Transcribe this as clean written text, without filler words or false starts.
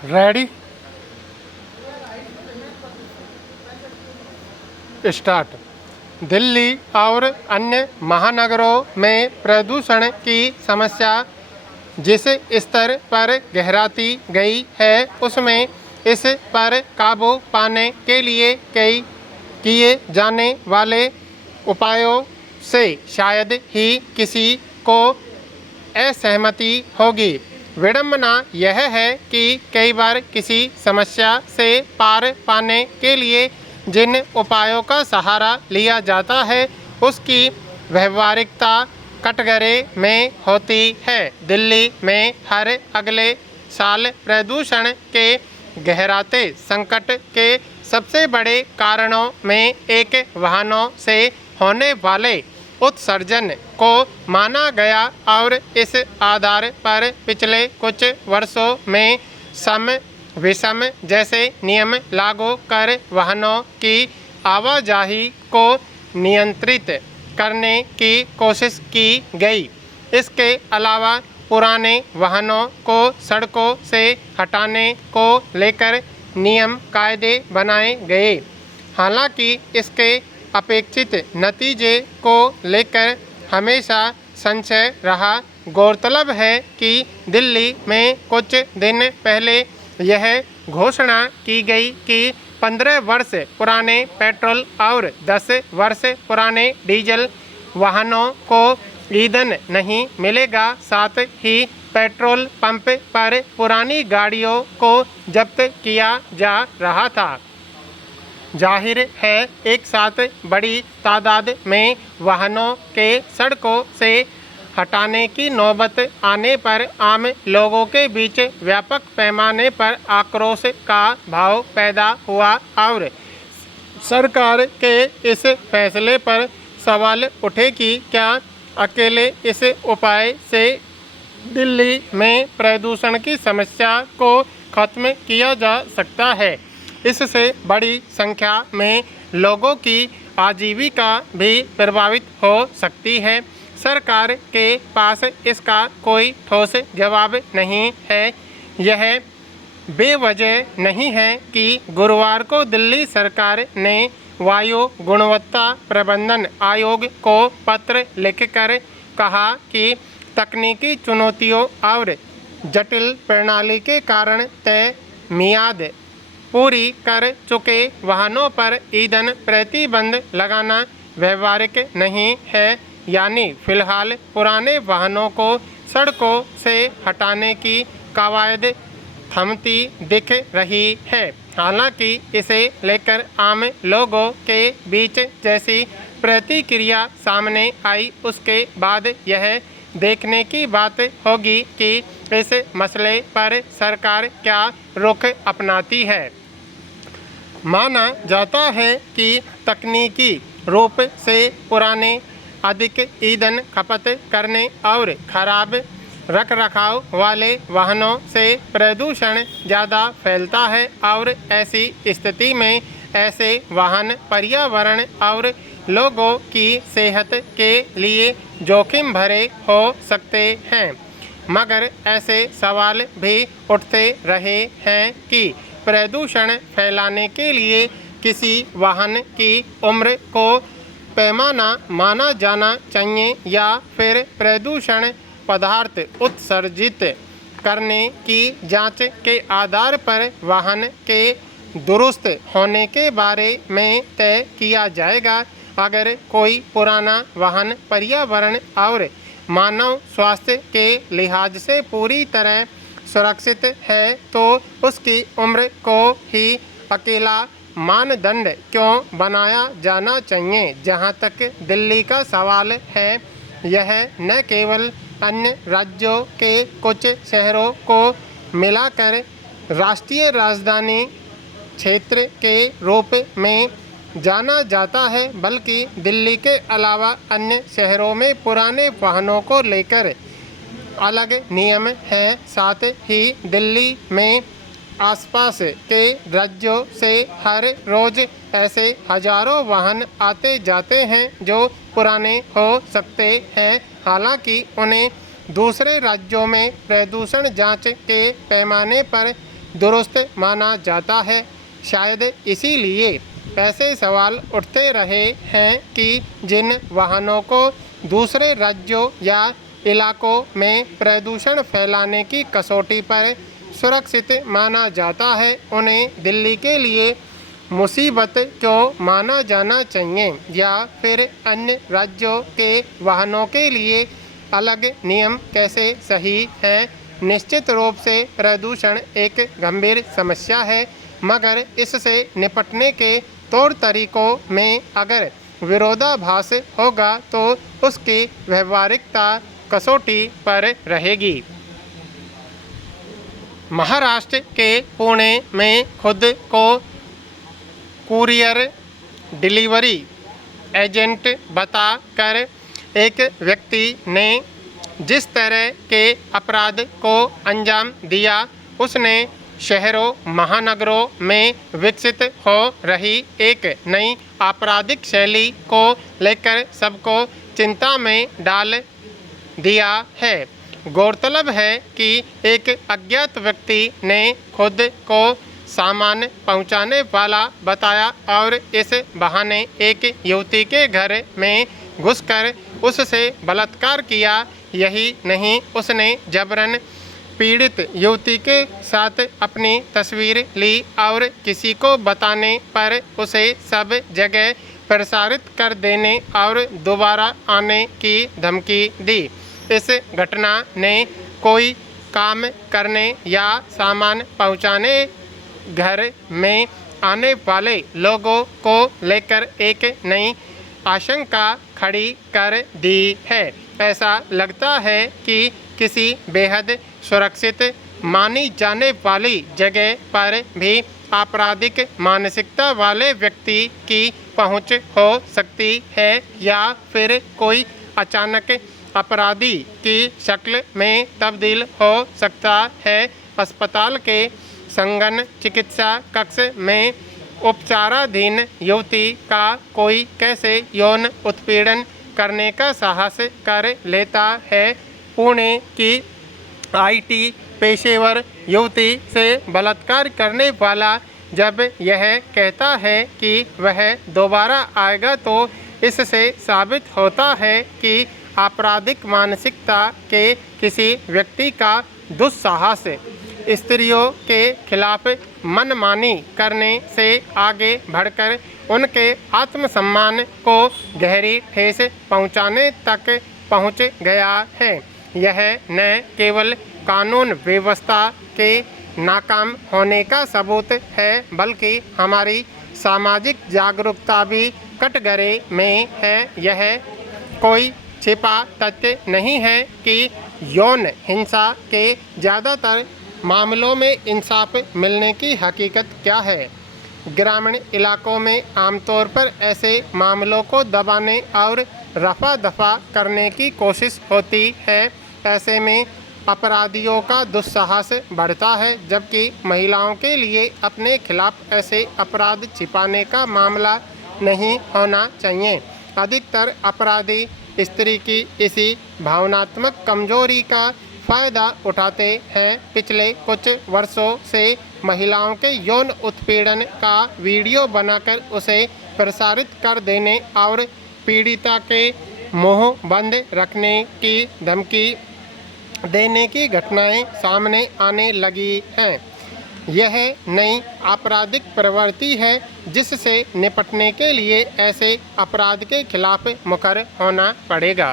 Ready start. Delhi और अन्य महानगरों में प्रदूषण की समस्या जिस स्तर पर गहराती गई है उसमें इस पर काबू पाने के लिए कई किए जाने वाले उपायों से शायद ही किसी को असहमति होगी। विडंबना यह है कि कई बार किसी समस्या से पार पाने के लिए जिन उपायों का सहारा लिया जाता है उसकी व्यवहारिकता कटघरे में होती है। दिल्ली में हर अगले साल प्रदूषण के गहराते संकट के सबसे बड़े कारणों में एक वाहनों से होने वाले उत्सर्जन को माना गया और इस आधार पर पिछले कुछ वर्षों में सम विषम जैसे नियम लागू कर वाहनों की आवाजाही को नियंत्रित करने की कोशिश की गई। इसके अलावा पुराने वाहनों को सड़कों से हटाने को लेकर नियम कायदे बनाए गए। हालांकि इसके अपेक्षित नतीजे को लेकर हमेशा संशय रहा। गौरतलब है कि दिल्ली में कुछ दिन पहले यह घोषणा की गई कि 15 वर्ष पुराने पेट्रोल और 10 वर्ष पुराने डीजल वाहनों को ईंधन नहीं मिलेगा। साथ ही पेट्रोल पंप पर पुरानी गाड़ियों को जब्त किया जा रहा था। जाहिर है एक साथ बड़ी तादाद में वाहनों के सड़कों से हटाने की नौबत आने पर आम लोगों के बीच व्यापक पैमाने पर आक्रोश का भाव पैदा हुआ और सरकार के इस फैसले पर सवाल उठे कि क्या अकेले इस उपाय से दिल्ली में प्रदूषण की समस्या को खत्म किया जा सकता है। इससे बड़ी संख्या में लोगों की आजीविका भी प्रभावित हो सकती है। सरकार के पास इसका कोई ठोस जवाब नहीं है। यह बेवजह नहीं है कि गुरुवार को दिल्ली सरकार ने वायु गुणवत्ता प्रबंधन आयोग को पत्र लिखकर कहा कि तकनीकी चुनौतियों और जटिल प्रणाली के कारण तय मियाद पूरी कर चुके वाहनों पर ईंधन प्रतिबंध लगाना व्यवहारिक नहीं है। यानी फिलहाल पुराने वाहनों को सड़कों से हटाने की कवायद थमती दिख रही है। हालांकि इसे लेकर आम लोगों के बीच जैसी प्रतिक्रिया सामने आई उसके बाद यह देखने की बात होगी कि इस मसले पर सरकार क्या रुख अपनाती है। माना जाता है कि तकनीकी रूप से पुराने अधिक ईंधन खपत करने और खराब रखरखाव वाले वाहनों से प्रदूषण ज़्यादा फैलता है और ऐसी स्थिति में ऐसे वाहन पर्यावरण और लोगों की सेहत के लिए जोखिम भरे हो सकते हैं। मगर ऐसे सवाल भी उठते रहे हैं कि प्रदूषण फैलाने के लिए किसी वाहन की उम्र को पैमाना माना जाना चाहिए या फिर प्रदूषण पदार्थ उत्सर्जित करने की जांच के आधार पर वाहन के दुरुस्त होने के बारे में तय किया जाएगा। अगर कोई पुराना वाहन पर्यावरण और मानव स्वास्थ्य के लिहाज से पूरी तरह सुरक्षित है तो उसकी उम्र को ही अकेला मानदंड क्यों बनाया जाना चाहिए। जहां तक दिल्ली का सवाल है, यह न केवल अन्य राज्यों के कुछ शहरों को मिलाकर राष्ट्रीय राजधानी क्षेत्र के रूप में जाना जाता है बल्कि दिल्ली के अलावा अन्य शहरों में पुराने वाहनों को लेकर अलग नियम हैं। साथ ही दिल्ली में आसपास के राज्यों से हर रोज़ ऐसे हजारों वाहन आते जाते हैं जो पुराने हो सकते हैं। हालांकि उन्हें दूसरे राज्यों में प्रदूषण जांच के पैमाने पर दुरुस्त माना जाता है। शायद इसीलिए ऐसे सवाल उठते रहे हैं कि जिन वाहनों को दूसरे राज्यों या इलाकों में प्रदूषण फैलाने की कसौटी पर सुरक्षित माना जाता है, उन्हें दिल्ली के लिए मुसीबत क्यों माना जाना चाहिए, या फिर अन्य राज्यों के वाहनों के लिए अलग नियम कैसे सही है। निश्चित रूप से प्रदूषण एक गंभीर समस्या है, मगर इससे निपटने के तौर तरीकों में अगर विरोधाभास होगा तो उसकी व्यावहारिकता कसौटी पर रहेगी। महाराष्ट्र के पुणे में खुद को कुरियर डिलीवरी एजेंट बताकर एक व्यक्ति ने जिस तरह के अपराध को अंजाम दिया, उसने शहरों महानगरों में विकसित हो रही एक नई आपराधिक शैली को लेकर सबको चिंता में डाल दिया है। गौरतलब है कि एक अज्ञात व्यक्ति ने खुद को सामान पहुंचाने वाला बताया और इस बहाने एक युवती के घर में घुसकर उससे बलात्कार किया। यही नहीं, उसने जबरन पीड़ित युवती के साथ अपनी तस्वीर ली और किसी को बताने पर उसे सब जगह प्रसारित कर देने और दोबारा आने की धमकी दी। इस घटना ने कोई काम करने या सामान पहुंचाने घर में आने वाले लोगों को लेकर एक नई आशंका खड़ी कर दी है। ऐसा लगता है कि किसी बेहद सुरक्षित मानी जाने वाली जगह पर भी आपराधिक मानसिकता वाले व्यक्ति की पहुंच हो सकती है, या फिर कोई अचानक अपराधी की शक्ल में तब्दील हो सकता है। अस्पताल के संगन चिकित्सा कक्ष में उपचाराधीन युवती का कोई कैसे यौन उत्पीड़न करने का साहस कर लेता है। पुणे की आईटी पेशेवर युवती से बलात्कार करने वाला जब यह कहता है कि वह दोबारा आएगा तो इससे साबित होता है कि आपराधिक मानसिकता के किसी व्यक्ति का दुस्साहस स्त्रियों के खिलाफ मनमानी करने से आगे बढ़कर उनके आत्मसम्मान को गहरी ठेस पहुंचाने तक पहुंच गया है। यह न केवल कानून व्यवस्था के नाकाम होने का सबूत है, बल्कि हमारी सामाजिक जागरूकता भी कटघरे में है। यह कोई छिपा तथ्य नहीं है कि यौन हिंसा के ज़्यादातर मामलों में इंसाफ मिलने की हकीकत क्या है। ग्रामीण इलाकों में आमतौर पर ऐसे मामलों को दबाने और रफा दफा करने की कोशिश होती है। ऐसे में अपराधियों का दुस्साहस बढ़ता है, जबकि महिलाओं के लिए अपने खिलाफ ऐसे अपराध छिपाने का मामला नहीं होना चाहिए। अधिकतर अपराधी स्त्री की इसी भावनात्मक कमजोरी का फ़ायदा उठाते हैं। पिछले कुछ वर्षों से महिलाओं के यौन उत्पीड़न का वीडियो बनाकर उसे प्रसारित कर देने और पीड़िता के मुंह बंद रखने की धमकी देने की घटनाएं सामने आने लगी हैं। यह नई आपराधिक प्रवृत्ति है जिससे निपटने के लिए ऐसे अपराध के खिलाफ मुखर होना पड़ेगा।